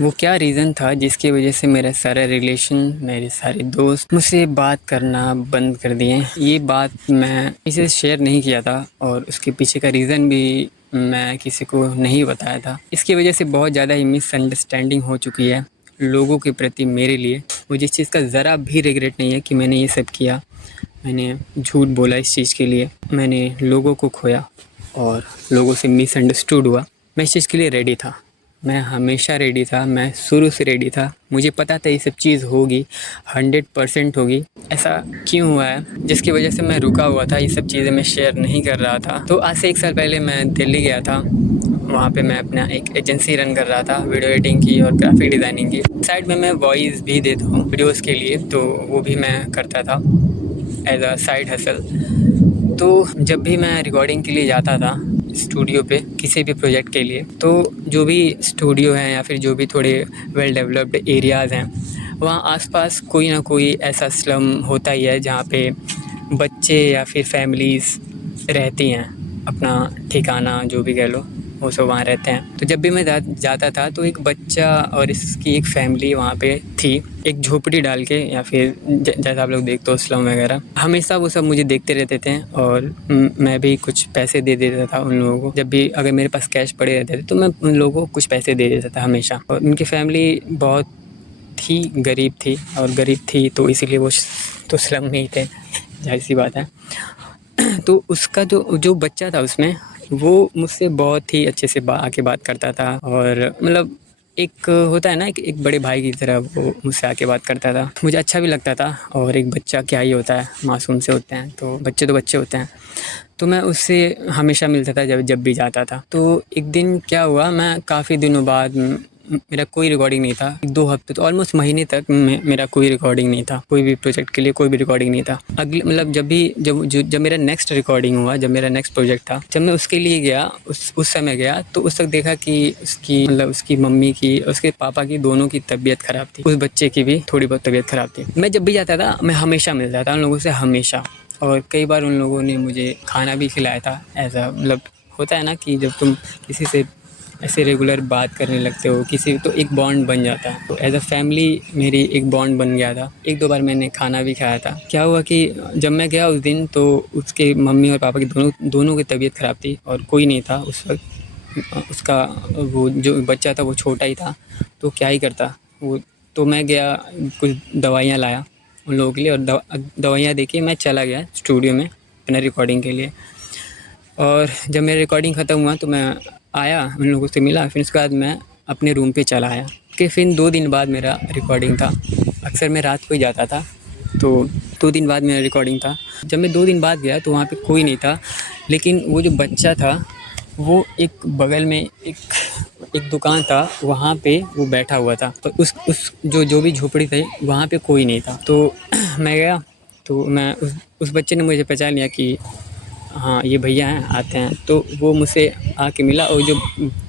वो क्या रीज़न था जिसकी वजह से मेरा सारा रिलेशन, मेरे सारे दोस्त मुझसे बात करना बंद कर दिए। ये बात मैं किसी से शेयर नहीं किया था और उसके पीछे का रीज़न भी मैं किसी को नहीं बताया था। इसकी वजह से बहुत ज़्यादा ही मिसअंडरस्टैंडिंग हो चुकी है लोगों के प्रति मेरे लिए। मुझे इस चीज़ का ज़रा भी रिग्रेट नहीं है कि मैंने ये सब किया। मैंने झूठ बोला इस चीज़ के लिए, मैंने लोगों को खोया और लोगों से मिसअंडरस्टूड हुआ। मैं इस चीज़ के लिए रेडी था, मैं हमेशा रेडी था, मैं शुरू से रेडी था। मुझे पता था ये सब चीज़ होगी, 100% होगी। ऐसा क्यों हुआ है जिसकी वजह से मैं रुका हुआ था, ये सब चीज़ें मैं शेयर नहीं कर रहा था। तो आज से 1 साल पहले मैं दिल्ली गया था। वहाँ पे मैं अपना एक एजेंसी रन कर रहा था, वीडियो एडिटिंग की और ग्राफिक डिज़ाइनिंग की। साइड में मैं वॉइस भी देता हूँ वीडियोज़ के लिए, तो वो भी मैं करता था एज अ साइड हसल। तो जब भी मैं रिकॉर्डिंग के लिए जाता था स्टूडियो पे किसी भी प्रोजेक्ट के लिए, तो जो भी स्टूडियो हैं या फिर जो भी थोड़े वेल डेवलप्ड एरियाज़ हैं, वहाँ आसपास कोई ना कोई ऐसा स्लम होता ही है जहाँ पे बच्चे या फिर फैमिलीज़ रहती हैं। अपना ठिकाना जो भी कह लो, वो सब वहाँ रहते हैं। तो जब भी मैं जाता था तो एक बच्चा और इसकी एक फैमिली वहाँ पे थी, एक झोपड़ी डाल के, या फिर जैसा आप लोग देखते हो स्लम वगैरह। हमेशा वो सब मुझे देखते रहते थे और मैं भी कुछ पैसे दे देता था उन लोगों को। जब भी अगर मेरे पास कैश पड़े रहते थे तो मैं उन लोगों को कुछ पैसे दे देता था हमेशा। और उनकी फैमिली बहुत ही गरीब थी, और गरीब थी तो इसीलिए वो तो स्लम में ही थे, जाहिर सी बात है। तो उसका जो जो बच्चा था उसमें, वो मुझसे बहुत ही अच्छे से आके बात करता था। और मतलब एक होता है ना कि एक बड़े भाई की तरह वो मुझसे आके बात करता था। मुझे अच्छा भी लगता था। और एक बच्चा क्या ही होता है, मासूम से होते हैं, तो बच्चे होते हैं। तो मैं उससे हमेशा मिलता था जब जब भी जाता था। तो एक दिन क्या हुआ, मैं काफ़ी दिनों बाद मेरा कोई रिकॉर्डिंग नहीं था। 1-2 हफ्ते तो ऑलमोस्ट महीने तक मेरा कोई रिकॉर्डिंग नहीं था। कोई भी प्रोजेक्ट के लिए कोई भी रिकॉर्डिंग नहीं था। अगले मतलब जब मेरा नेक्स्ट रिकॉर्डिंग हुआ, जब मेरा नेक्स्ट प्रोजेक्ट था, जब मैं उसके लिए गया, उस समय गया, तो उस वक्त देखा कि उसकी मम्मी की, उसके पापा की, दोनों की तबीयत ख़राब थी। उस बच्चे की भी थोड़ी बहुत तबीयत ख़राब थी। मैं जब भी जाता था मैं हमेशा मिलता था उन लोगों से, हमेशा। और कई बार उन लोगों ने मुझे खाना भी खिलाया था। ऐसा मतलब होता है ना कि जब तुम किसी से ऐसे रेगुलर बात करने लगते हो किसी, तो एक बॉन्ड बन जाता है। तो एज अ फैमिली मेरी एक बॉन्ड बन गया था। 1-2 बार मैंने खाना भी खाया था। क्या हुआ कि जब मैं गया उस दिन, तो उसके मम्मी और पापा की दोनों की तबीयत ख़राब थी और कोई नहीं था उस वक्त। उसका वो जो बच्चा था वो छोटा ही था, तो क्या ही करता वो। तो मैं गया, कुछ दवाइयाँ लाया उन लोगों के लिए, और दवाइयाँ दे के मैं चला गया स्टूडियो में अपना रिकॉर्डिंग के लिए। और जब मेरा रिकॉर्डिंग ख़त्म हुआ तो मैं आया, उन लोगों से मिला, फिर उसके बाद मैं अपने रूम पे चला आया। कि फिर 2 दिन बाद मेरा रिकॉर्डिंग था। अक्सर मैं रात को ही जाता था, तो 2 दिन बाद मेरा रिकॉर्डिंग था। जब मैं 2 दिन बाद गया तो वहाँ पे कोई नहीं था, लेकिन वो जो बच्चा था वो एक बगल में एक दुकान था, वहाँ पे वो बैठा हुआ था। तो उस जो भी झोपड़ी थी वहाँ पे कोई नहीं था। तो मैं गया, तो मैं उस बच्चे ने मुझे पहचान लिया कि हाँ ये भैया हैं, आते हैं। तो वो मुझसे आके मिला, और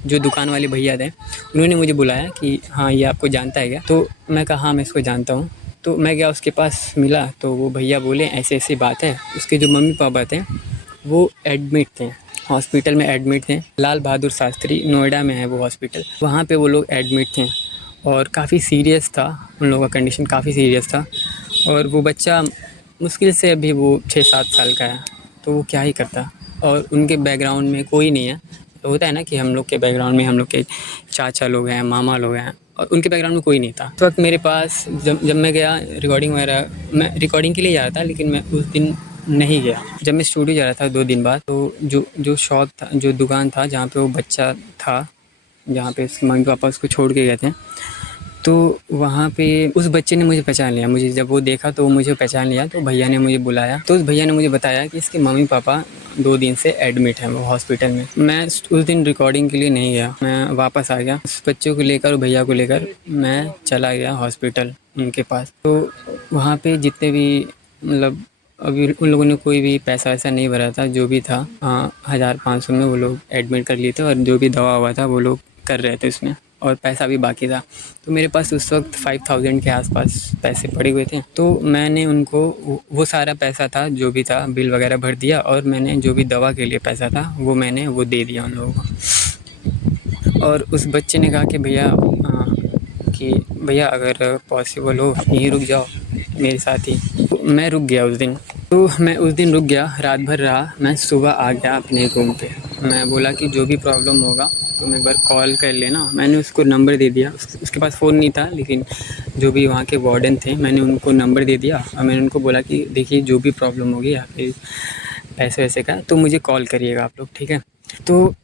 जो दुकान वाले भैया थे उन्होंने मुझे बुलाया कि हाँ ये आपको जानता है क्या। तो मैं कहा हाँ मैं इसको जानता हूँ। तो मैं गया उसके पास मिला, तो वो भैया बोले ऐसे ऐसी बात है। उसके जो मम्मी पापा थे वो एडमिट थे, हॉस्पिटल में एडमिट थे। लाल बहादुर शास्त्री नोएडा में है वो हॉस्पिटल, वहाँ पे वो लोग एडमिट थे। और काफ़ी सीरियस था, उन लोगों का कंडीशन काफ़ी सीरियस था। और वो बच्चा मुश्किल से अभी वो 6-7 साल का है, तो वो क्या ही करता। और उनके बैकग्राउंड में कोई नहीं है। तो होता है ना कि हम लोग के बैकग्राउंड में हम लोग के चाचा लोग हैं, मामा लोग हैं, और उनके बैकग्राउंड में कोई नहीं था। उस वक्त मेरे पास जब मैं गया रिकॉर्डिंग वगैरह, मैं रिकॉर्डिंग के लिए जा रहा था, लेकिन मैं उस दिन नहीं गया। जब मैं स्टूडियो जा रहा था 2 दिन बाद, तो जो शॉप था, जो दुकान था जहाँ पे वो बच्चा था, जहाँ पे उसके मम्मी पापा उसको छोड़ के गए थे, तो वहाँ पे उस बच्चे ने मुझे पहचान लिया। मुझे जब वो देखा तो वो मुझे पहचान लिया, तो भैया ने मुझे बुलाया। तो उस भैया ने मुझे बताया कि इसके मम्मी पापा 2 दिन से एडमिट हैं वो हॉस्पिटल में। मैं उस दिन रिकॉर्डिंग के लिए नहीं गया, मैं वापस आ गया। उस बच्चों को लेकर और भैया को लेकर मैं चला गया हॉस्पिटल उनके पास। तो वहाँ पे जितने भी मतलब अभी उन लोगों ने कोई भी पैसा वैसा नहीं भरा था, जो भी था 1000-500 में वो लोग एडमिट कर लिए थे। और जो भी दवा हुआ था वो लोग कर रहे थे उसमें, और पैसा भी बाकी था। तो मेरे पास उस वक्त 5000 के आसपास पैसे पड़े हुए थे। तो मैंने उनको वो सारा पैसा था जो भी था बिल वगैरह भर दिया, और मैंने जो भी दवा के लिए पैसा था वो दे दिया उन लोगों को। और उस बच्चे ने कहा कि भैया कि भैया अगर पॉसिबल हो यहीं रुक जाओ मेरे साथ ही। तो मैं रुक गया उस दिन। तो मैं उस दिन रुक गया, रात भर रहा। मैं सुबह आ गया अपने रूम पे। मैं बोला कि जो भी प्रॉब्लम होगा तुम एक बार कॉल कर लेना। मैंने उसको नंबर दे दिया। उसके पास फ़ोन नहीं था, लेकिन जो भी वहाँ के वार्डन थे मैंने उनको नंबर दे दिया और मैंने उनको बोला कि देखिए जो भी प्रॉब्लम होगी या फिर पैसे वैसे का तो मुझे कॉल करिएगा आप लोग, ठीक है। तो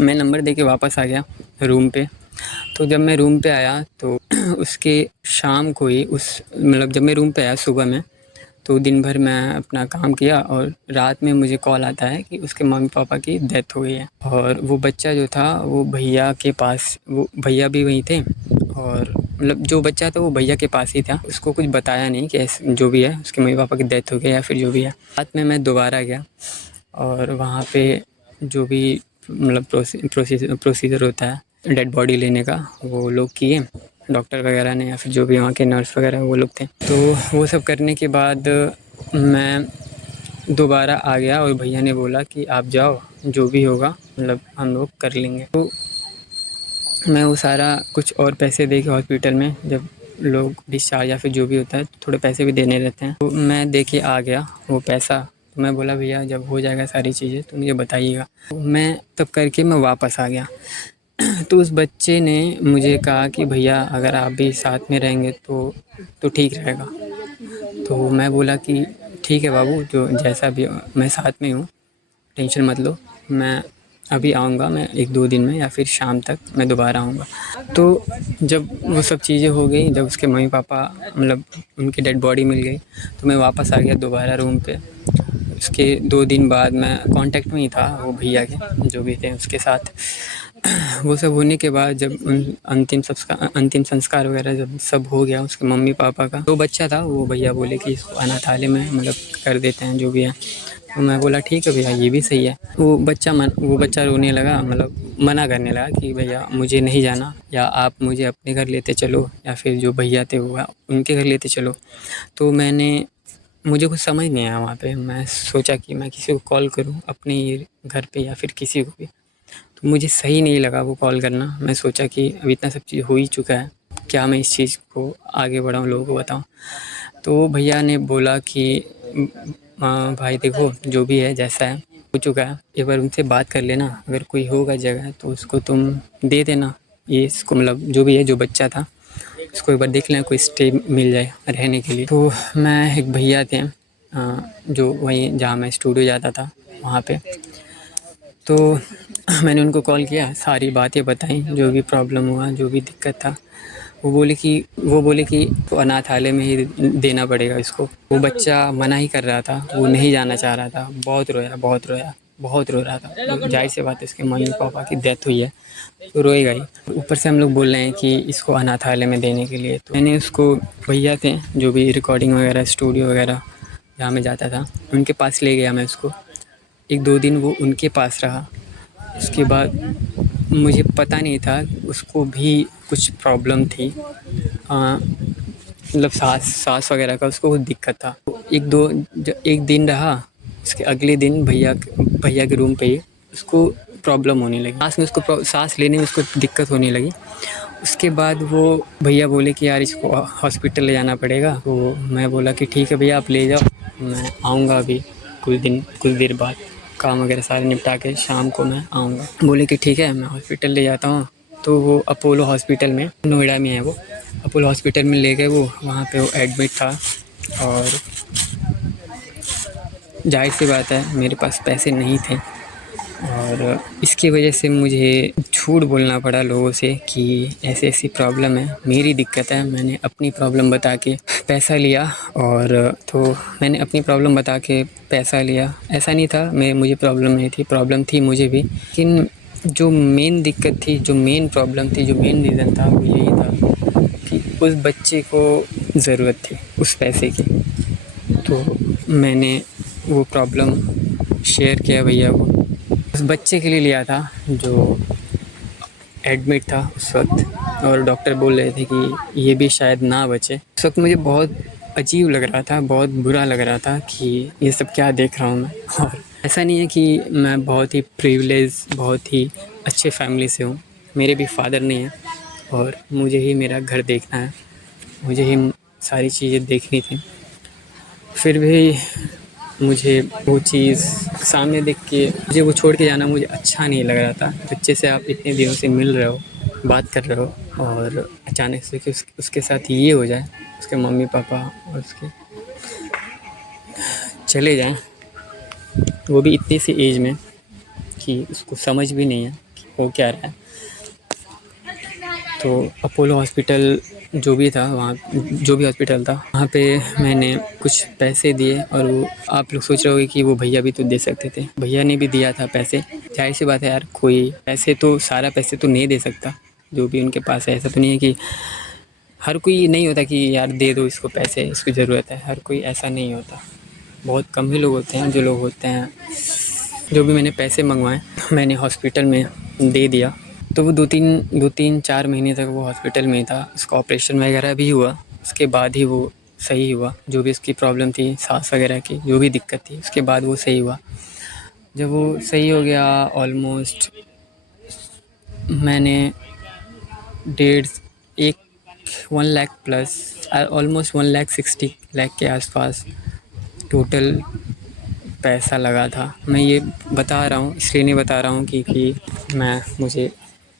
मैं नंबर दे के वापस आ गया रूम पे। तो जब मैं रूम पे आया तो उसके शाम को ही मतलब जब मैं रूम पे आया सुबह में, तो दिन भर मैं अपना काम किया और रात में मुझे कॉल आता है कि उसके मम्मी पापा की डेथ हो गई है। और वो बच्चा जो था वो भैया के पास, वो भैया भी वहीं थे और मतलब जो बच्चा था वो भैया के पास ही था। उसको कुछ बताया नहीं कि ऐसे जो भी है उसके मम्मी पापा की डेथ हो गई या फिर जो भी है। रात में मैं दोबारा गया और वहाँ पे जो भी मतलब प्रोसीजर होता है डेड बॉडी लेने का वो लोग किए, डॉक्टर वगैरह ने या फिर जो भी वहाँ के नर्स वगैरह वो लोग थे। तो वो सब करने के बाद मैं दोबारा आ गया और भैया ने बोला कि आप जाओ, जो भी होगा मतलब हम लोग कर लेंगे। तो मैं वो सारा कुछ और पैसे दे के हॉस्पिटल में, जब लोग डिस्चार्ज या फिर जो भी होता है थोड़े पैसे भी देने रहते हैं, तो मैं दे के आ गया वो पैसा। तो मैं बोला भैया जब हो जाएगा सारी चीज़ें तो मुझे बताइएगा। तो मैं तब करके मैं वापस आ गया। तो उस बच्चे ने मुझे कहा कि भैया अगर आप भी साथ में रहेंगे तो ठीक रहेगा। तो मैं बोला कि ठीक है बाबू, जो जैसा भी मैं साथ में हूँ, टेंशन मत लो। मैं अभी आऊँगा, मैं 1-2 दिन में या फिर शाम तक मैं दोबारा आऊँगा। तो जब वो सब चीज़ें हो गई, जब उसके मम्मी पापा मतलब उनकी डेड बॉडी मिल गई, तो मैं वापस आ गया दोबारा रूम पे। उसके 2 दिन बाद मैं कांटेक्ट में ही था वो भैया के जो भी थे उसके साथ। वो सब होने के बाद जब अंतिम संस्कार वगैरह जब सब हो गया उसके मम्मी पापा का, तो बच्चा था वो भैया बोले कि इसको अनाथालय में मतलब कर देते हैं जो भी है। तो मैं बोला ठीक है भैया ये भी सही है। वो बच्चा रोने लगा, मतलब मना करने लगा कि भैया मुझे नहीं जाना, या आप मुझे अपने घर लेते चलो या फिर जो भैया थे वो उनके घर लेते चलो। तो मुझे कुछ समझ नहीं आया वहाँ पे। मैं सोचा कि मैं किसी को कॉल करूँ अपने ही घर पे या फिर किसी को भी। तो मुझे सही नहीं लगा वो कॉल करना। मैं सोचा कि अब इतना सब चीज़ हो ही चुका है, क्या मैं इस चीज़ को आगे बढ़ाऊँ, लोगों को बताऊँ। तो वो भैया ने बोला कि भाई देखो जो भी है जैसा है हो चुका है, एक बार उनसे बात कर लेना, अगर कोई होगा जगह तो उसको तुम दे देना। ये इसको मतलब जो भी है जो बच्चा था उसको एक बार देख लेना, कोई स्टे मिल जाए रहने के लिए। तो मैं एक भैया थे जो वहीं जहाँ मैं स्टूडियो जाता था वहाँ पे, तो मैंने उनको कॉल किया, सारी बातें बताई, जो भी प्रॉब्लम हुआ जो भी दिक्कत था। वो बोले कि तो अनाथालय में ही देना पड़ेगा इसको। वो बच्चा मना ही कर रहा था, वो नहीं जाना चाह रहा था, बहुत रोया बहुत रोया, बहुत रो रहा था। तो जाहिर सी बात है उसके मम्मी पापा की डेथ हुई है तो रोएगा ही। ऊपर से हम लोग बोल रहे हैं कि इसको अनाथालय में देने के लिए। तो मैंने उसको, भैया थे जो भी रिकॉर्डिंग वगैरह स्टूडियो वगैरह जहाँ मैं जाता था उनके पास ले गया मैं उसको। 1-2 दिन वो उनके पास रहा। उसके बाद मुझे पता नहीं था उसको भी कुछ प्रॉब्लम थी, मतलब सांस वगैरह का उसको कुछ दिक्कत था। तो 1 दिन रहा, उसके अगले दिन भैया के रूम पे ही उसको प्रॉब्लम होने लगी, सांस लेने में उसको दिक्कत होने लगी। उसके बाद वो भैया बोले कि यार इसको हॉस्पिटल ले जाना पड़ेगा। तो मैं बोला कि ठीक है भैया आप ले जाओ, मैं आऊँगा अभी कुछ देर बाद, काम वगैरह सारे निपटा के शाम को मैं आऊँगा। बोले कि ठीक है मैं हॉस्पिटल ले जाता हूँ। तो वो अपोलो हॉस्पिटल में, नोएडा में है वो, अपोलो हॉस्पिटल में ले गए वो। वहाँ पे वो एडमिट था और जाहिर सी बात है मेरे पास पैसे नहीं थे और इसकी वजह से मुझे झूठ बोलना पड़ा लोगों से कि ऐसी ऐसी प्रॉब्लम है, मेरी दिक्कत है। मैंने अपनी प्रॉब्लम बता के पैसा लिया और तो मैंने अपनी प्रॉब्लम बता के पैसा लिया। ऐसा नहीं था मुझे प्रॉब्लम नहीं थी, प्रॉब्लम थी मुझे भी, लेकिन जो मेन दिक्कत थी, जो मेन प्रॉब्लम थी, जो मेन रीज़न था वो यही था कि उस बच्चे को ज़रूरत थी उस पैसे की। तो मैंने वो प्रॉब्लम शेयर किया भैया को। उस बच्चे के लिए लिया था जो एडमिट था उस वक्त और डॉक्टर बोल रहे थे कि ये भी शायद ना बचे। उस वक्त मुझे बहुत अजीब लग रहा था, बहुत बुरा लग रहा था कि ये सब क्या देख रहा हूँ मैं। और ऐसा नहीं है कि मैं बहुत ही प्रिविलेज, बहुत ही अच्छे फैमिली से हूँ, मेरे भी फादर नहीं हैं और मुझे ही मेरा घर देखना है, मुझे ही सारी चीज़ें देखनी थी। फिर भी मुझे वो चीज़ सामने देख के मुझे वो छोड़ के जाना मुझे अच्छा नहीं लग रहा था। बच्चे से आप इतने दिनों से मिल रहे हो, बात कर रहे हो और अचानक से कि उसके साथ ये हो जाए, उसके मम्मी पापा और उसके चले जाएं, वो भी इतनी सी एज में कि उसको समझ भी नहीं है कि हो क्या रहा है। तो अपोलो हॉस्पिटल जो भी था वहाँ, जो भी हॉस्पिटल था वहाँ पे मैंने कुछ पैसे दिए और वो आप लोग सोच रहे होगे कि वो भैया भी तो दे सकते थे, भैया ने भी दिया था पैसे। जाहिर सी बात है यार, कोई पैसे तो सारा पैसे तो नहीं दे सकता जो भी उनके पास है। ऐसा तो नहीं है कि हर कोई नहीं होता कि यार दे दो इसको पैसे, इसको ज़रूरत है, हर कोई ऐसा नहीं होता। बहुत कम ही लोग होते हैं जो लोग होते हैं। जो भी मैंने पैसे मंगवाए मैंने हॉस्पिटल में दे दिया। तो वो 2-3 4 महीने तक वो हॉस्पिटल में ही था। उसका ऑपरेशन वगैरह भी हुआ, उसके बाद ही वो सही हुआ। जो भी उसकी प्रॉब्लम थी, सांस वगैरह की जो भी दिक्कत थी, उसके बाद वो सही हुआ। जब वो सही हो गया ऑलमोस्ट मैंने डेढ़ एक 1 लाख प्लस, ऑलमोस्ट 1,60,00,000 के आसपास टोटल पैसा लगा था। मैं ये बता रहा हूँ इसलिए नहीं बता रहा हूँ कि मुझे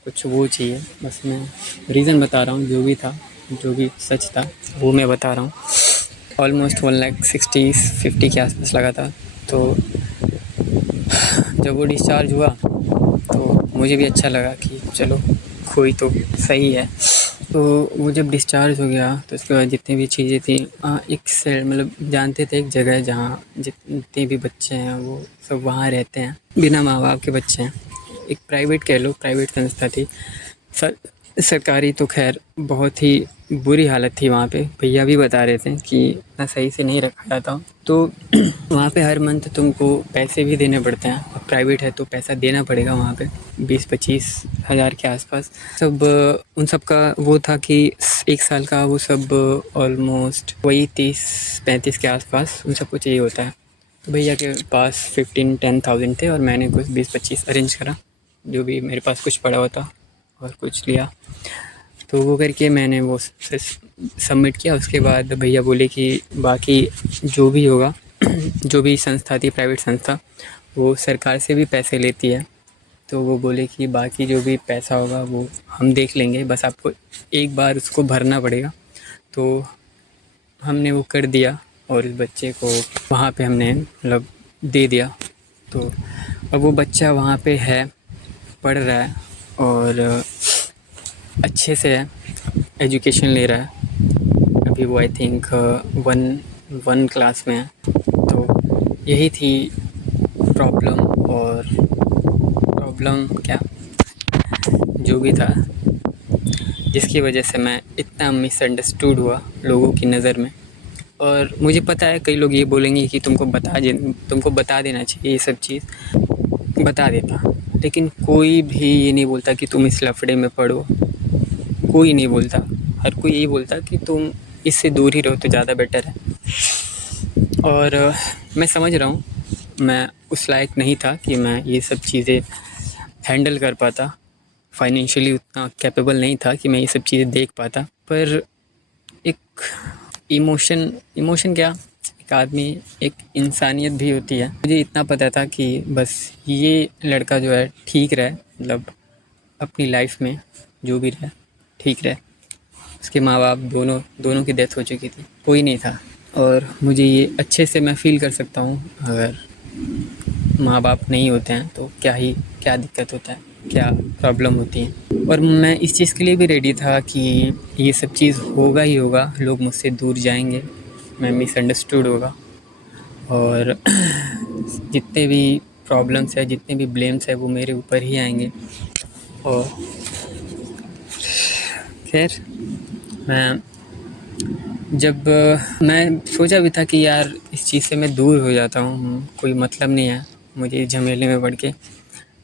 कुछ वो चाहिए, बस मैं रीज़न बता रहा हूँ। जो भी था, जो भी सच था वो मैं बता रहा हूँ। ऑलमोस्ट 1,60,50 के आसपास लगा था। तो जब वो डिस्चार्ज हुआ तो मुझे भी अच्छा लगा कि चलो कोई तो सही है। तो वो जब डिस्चार्ज हो गया तो उसके बाद जितनी भी चीज़ें थी, एक से मतलब जानते थे एक जगह जहाँ जितने भी बच्चे हैं वो सब वहाँ रहते हैं, बिना माँ बाप के बच्चे हैं। एक प्राइवेट कह लो, प्राइवेट संस्था थी। सर सरकारी तो खैर बहुत ही बुरी हालत थी वहाँ पे। भैया भी बता रहे थे कि इतना सही से नहीं रखा जाता। तो वहाँ पे हर मंथ तुमको पैसे भी देने पड़ते हैं। और प्राइवेट है तो पैसा देना पड़ेगा वहाँ पे 20-25 हज़ार के आसपास। सब उन सब का वो था कि 1 साल का वो सब ऑलमोस्ट वही 30-35 के आसपास उन सबको चाहिए होता है। तो भैया के पास 15-10,000 थे और मैंने कुछ 20-25 अरेंज करा, जो भी मेरे पास कुछ पड़ा होता और कुछ लिया। तो वो करके मैंने वो सबमिट किया। उसके बाद भैया बोले कि बाकी जो भी होगा जो भी संस्था थी, प्राइवेट संस्था, वो सरकार से भी पैसे लेती है। तो वो बोले कि बाकी जो भी पैसा होगा वो हम देख लेंगे, बस आपको एक बार उसको भरना पड़ेगा। तो हमने वो कर दिया और इस बच्चे को वहाँ पे हमने मतलब दे दिया। तो अब वो बच्चा वहाँ पे है, पढ़ रहा है और अच्छे से है, एजुकेशन ले रहा है। अभी वो आई थिंक वन क्लास में है। तो यही थी प्रॉब्लम। और प्रॉब्लम क्या जो भी था जिसकी वजह से मैं इतना मिसअंडरस्टूड हुआ लोगों की नज़र में। और मुझे पता है कई लोग ये बोलेंगे कि तुमको बता देना चाहिए, ये सब चीज़ बता देता। लेकिन कोई भी ये नहीं बोलता कि तुम इस लफड़े में पड़ो, कोई नहीं बोलता। हर कोई यही बोलता कि तुम इससे दूर ही रहो तो ज़्यादा बेटर है। और मैं समझ रहा हूँ मैं उस लायक नहीं था कि मैं ये सब चीज़ें हैंडल कर पाता। फाइनेंशियली उतना कैपेबल नहीं था कि मैं ये सब चीज़ें देख पाता। पर एक इमोशन क्या, एक आदमी, एक इंसानियत भी होती है। मुझे इतना पता था कि बस ये लड़का जो है ठीक रहे, मतलब अपनी लाइफ में जो भी रहे ठीक रहे। उसके माँ बाप दोनों की डेथ हो चुकी थी, कोई नहीं था। और मुझे ये अच्छे से मैं फ़ील कर सकता हूँ अगर माँ बाप नहीं होते हैं तो क्या दिक्कत होता है, क्या प्रॉब्लम होती है। और मैं इस चीज़ के लिए भी रेडी था कि ये सब चीज़ होगा ही होगा, लोग मुझसे दूर जाएंगे, मैं मिसअंडरस्टूड होगा और जितने भी प्रॉब्लम्स है, जितने भी ब्लेम्स है वो मेरे ऊपर ही आएंगे। और खैर मैं सोचा भी था कि यार इस चीज़ से मैं दूर हो जाता हूँ, कोई मतलब नहीं है मुझे झमेले में पड़ के।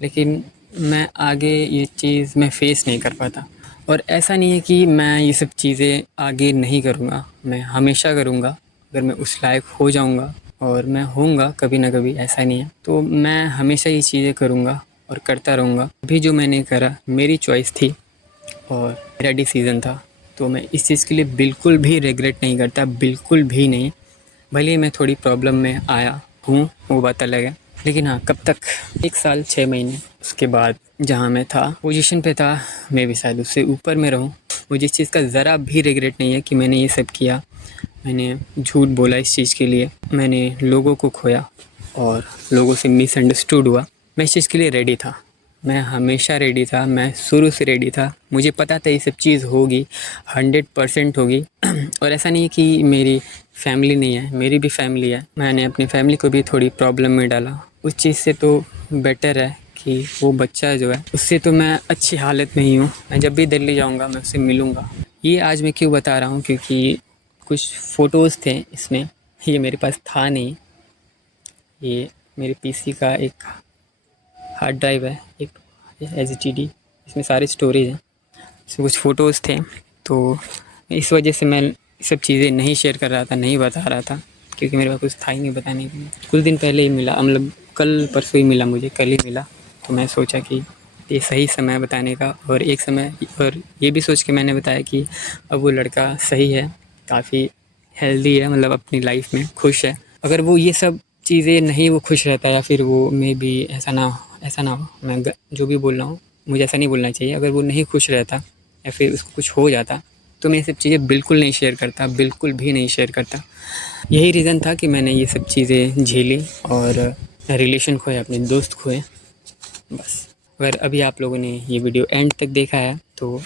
लेकिन मैं आगे ये चीज़ मैं फ़ेस नहीं कर पाता। और ऐसा नहीं है कि मैं ये सब चीज़ें आगे नहीं करूँगा, मैं हमेशा करूँगा अगर मैं उस लायक हो जाऊँगा। और मैं होऊंगा कभी ना कभी, ऐसा नहीं है। तो मैं हमेशा ये चीज़ें करूँगा और करता रहूँगा। अभी जो मैंने करा मेरी चॉइस थी, और मेरा डिसीज़न था, तो मैं इस चीज़ के लिए बिल्कुल भी रिग्रेट नहीं करता, बिल्कुल भी नहीं। भले ही मैं थोड़ी प्रॉब्लम में आया हूँ, वो बात अलग है, लेकिन हाँ, कब तक, 1 साल 6 महीने उसके बाद जहाँ मैं था, पोजीशन पे था, मैं भी शायद उससे ऊपर में रहूँ। मुझे इस चीज़ का ज़रा भी रिग्रेट नहीं है कि मैंने ये सब किया, मैंने झूठ बोला इस चीज़ के लिए, मैंने लोगों को खोया और लोगों से मिसअंडरस्टूड हुआ। मैं इस चीज़ के लिए रेडी था, मैं हमेशा रेडी था, मैं शुरू से रेडी था। मुझे पता था ये सब चीज़ होगी, 100% होगी। और ऐसा नहीं है कि मेरी फैमिली नहीं है, मेरी भी फैमिली है। मैंने अपनी फैमिली को भी थोड़ी प्रॉब्लम में डाला। उस चीज़ से तो बेटर है कि वो बच्चा जो है, उससे तो मैं अच्छी हालत में ही हूँ। मैं जब भी दिल्ली जाऊँगा मैं उससे मिलूँगा। ये आज मैं क्यों बता रहा हूँ, क्योंकि कुछ फ़ोटोज़ थे इसमें, ये मेरे पास था नहीं। ये मेरे पीसी का एक हार्ड ड्राइव है, एक एचडीडी, इसमें सारे स्टोरेज हैं, इसमें कुछ फ़ोटोज़ थे। तो इस वजह से मैं ये सब चीज़ें नहीं शेयर कर रहा था, नहीं बता रहा था, क्योंकि मेरे पास कुछ था ही नहीं बताने के लिए। कुछ दिन पहले ही मिला, मतलब कल परसों ही मिला, मुझे कल ही मिला। तो मैं सोचा कि ये सही समय है बताने का, और एक समय, और ये भी सोच के मैंने बताया कि अब वो लड़का सही है, काफ़ी हेल्दी है, मतलब अपनी लाइफ में खुश है। अगर वो ये सब चीज़ें नहीं वो खुश रहता, या फिर वो मे बी ऐसा ना हो, मैं जो भी बोल रहा हूँ मुझे ऐसा नहीं बोलना चाहिए। अगर वो नहीं खुश रहता या फिर उसको कुछ हो जाता, तो मैं ये सब चीज़ें बिल्कुल नहीं शेयर करता, बिल्कुल भी नहीं शेयर करता। यही रीज़न था कि मैंने ये सब चीज़ें झेली और रिलेशन खोए, अपने दोस्त खोए, बस। अगर अभी आप लोगों ने ये वीडियो एंड तक देखा है, तो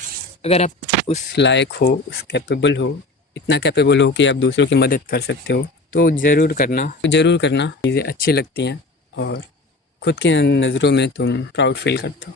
अगर आप उस लायक हो, उस कैपेबल हो, इतना कैपेबल हो कि आप दूसरों की मदद कर सकते हो, तो ज़रूर करना, चीज़ें अच्छी लगती हैं और खुद की नज़रों में तुम प्राउड फील करते हो।